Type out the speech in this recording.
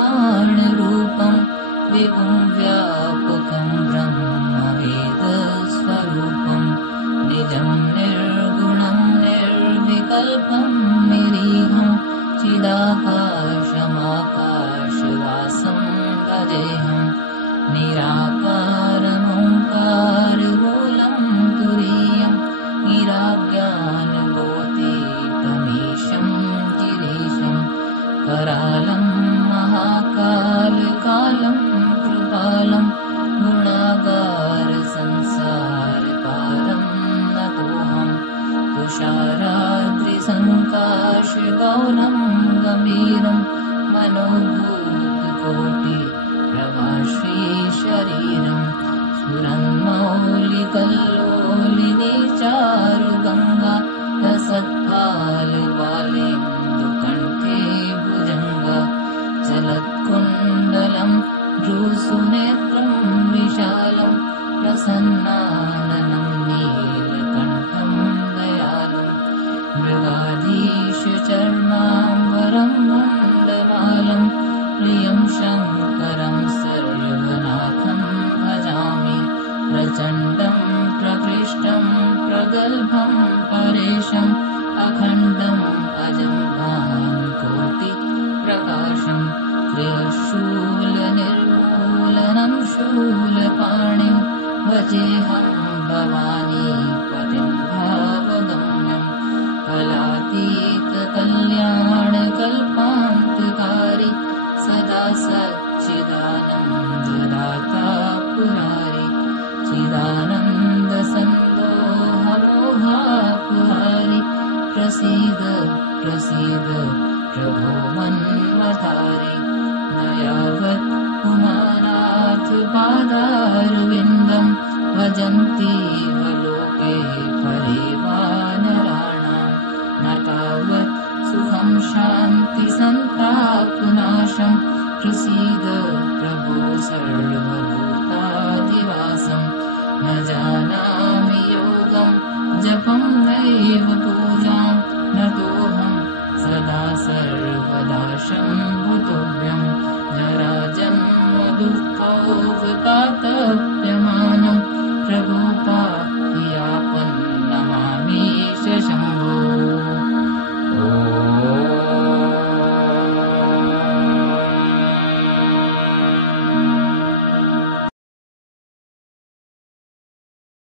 नमामीशमीशाननिर्वाणरूपं विभुं व्यापकं ब्रह्मवेदस्वरूपं निजं निर्गुणं निर्विकल्पं निरीहं चिदाकाशमाकाशवासं भजेऽहं निराकारमोङ्कारमूलं तुरीयं निराज्ञानबोधितमीशं गिरीशं करालं महाकालकालं कृपालं गुणागारसंसारपारं नतोऽहं तुषाराद्रिसङ्काशगौरं गम्भीरं मनोभूतकोटिप्रभाश्रीशरीरं स्फुरन्मौलिकल्लोलिनी चारुगङ्गा लसत्फालबालेन्दुकण्ठे भुजङ्गा चलत्कुण्डलं भ्रूसुनेत्रं विशालं प्रसन्नाननं नीलकण्ठं दयालं मृगाधीशचर्माम्बरं मण्डमालं प्रियं शङ्करं सर्वनाथं भजामि प्रचण्डं प्रकृष्टं प्रगल्भं परेशम् अखण्डम् अजं भानुकोटिप्रकाशं क्रियशूलनिर्मूलनं शूलपाणिं भजेऽहं भवानीपतिं भावगम्यं कलातीतकल्याणकल्पान्तकारी सदा सच्चिदानन्ददाता पुरारी चिदानन्दसन्दोहमोहापुहारि प्रसीद प्रसीद प्रभो मन्मथारि न यावत् उमानाथ पादारविन्दं भजन्तीव लोके परे वानराणां न तावत् सुखं शान्तिसन्तापनाशं प्रसीद प्रभो सर्वभूताधिवासं न जानामि योगं जपं नैव पूजाम्